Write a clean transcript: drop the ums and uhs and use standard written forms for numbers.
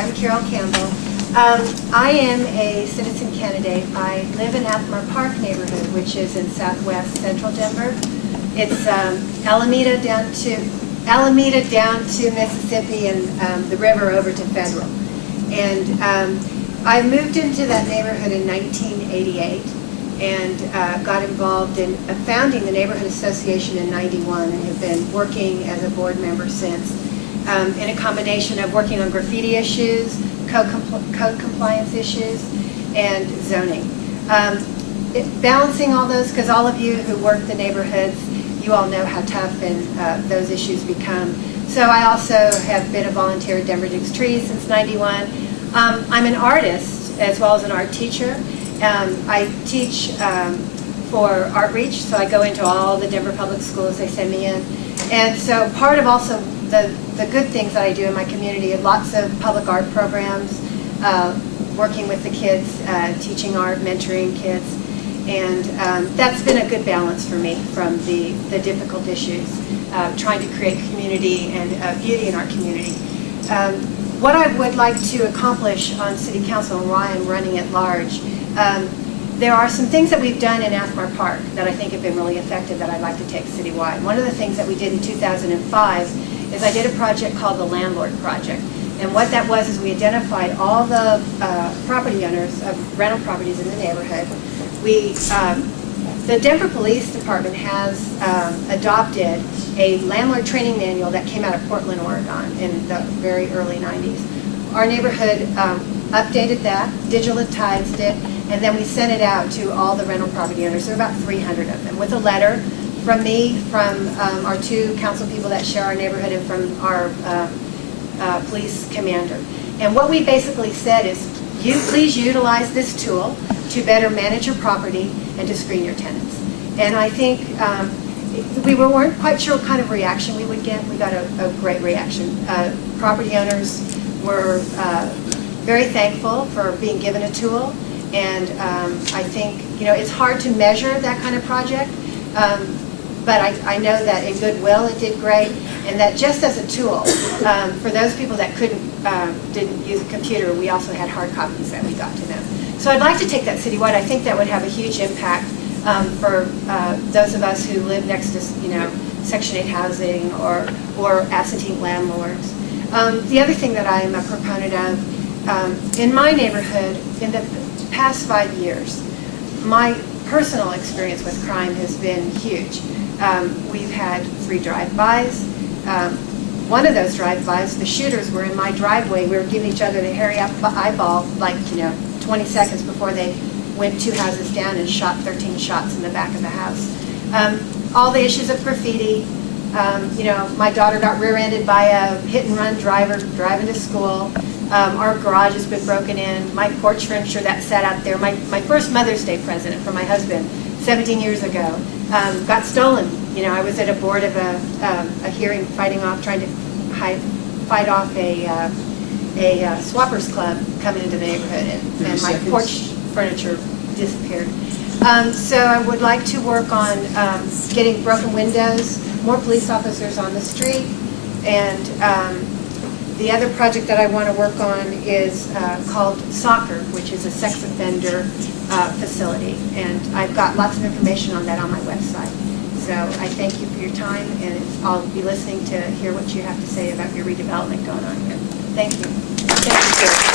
I'm Carole Campbell. I am a citizen candidate. I live in Athmar Park neighborhood, which is in southwest central Denver. It's Alameda down to Mississippi and the river over to Federal. And I moved into that neighborhood in 1988 and got involved in founding the Neighborhood Association in '91 and have been working as a board member since. In a combination of working on graffiti issues, code compliance issues, and zoning. Balancing all those, because all of you who work the neighborhoods, you all know how tough and those issues become. So I also have been a volunteer at Denver Digs Trees since '91. I'm an artist as well as an art teacher. I teach for Art Reach, so I go into all the Denver public schools, they send me in. And so part of also the good things that I do in my community are lots of public art programs, working with the kids, teaching art, mentoring kids, and that's been a good balance for me from the difficult issues, trying to create community and beauty in our community. What I would like to accomplish on City Council and why I'm running at large, there are some things that we've done in Athmar Park that I think have been really effective that I'd like to take citywide. One of the things that we did in 2005 is I did a project called the Landlord Project. And what that was is we identified all the property owners of rental properties in the neighborhood. The Denver Police Department has adopted a landlord training manual that came out of Portland, Oregon in the very early 90s. Our neighborhood updated that, digitized it, and then we sent it out to all the rental property owners. There are about 300 of them, with a letter from me, from our two council people that share our neighborhood, and from our police commander. And what we basically said is, please utilize this tool to better manage your property and to screen your tenants. And I think we weren't quite sure what kind of reaction we would get. We got a great reaction. Property owners were very thankful for being given a tool. And I think, it's hard to measure that kind of project, but I know that in goodwill it did great, and that just as a tool, for those people that didn't use a computer, we also had hard copies that we got to them. So I'd like to take that citywide. I think that would have a huge impact for those of us who live next to, Section 8 housing or absentee landlords. The other thing that I am a proponent of, in my neighborhood, in the past 5 years, my personal experience with crime has been huge. We've had 3 drive-bys. One of those drive-bys, the shooters were in my driveway. We were giving each other the hairy eyeball, 20 seconds before they went 2 houses down and shot 13 shots in the back of the house. All the issues of graffiti. My daughter got rear-ended by a hit-and-run driver driving to school. Our garage has been broken in. My porch furniture that sat out there, my first Mother's Day present from my husband 17 years ago, got stolen. I was at a board of a hearing trying to fight off a swappers club coming into the neighborhood, and my porch furniture disappeared. So I would like to work on getting broken windows, more police officers on the street, and the other project that I want to work on is called Soccer, which is a sex offender facility. And I've got lots of information on that on my website. So I thank you for your time, and I'll be listening to hear what you have to say about your redevelopment going on here. Thank you. Thank you.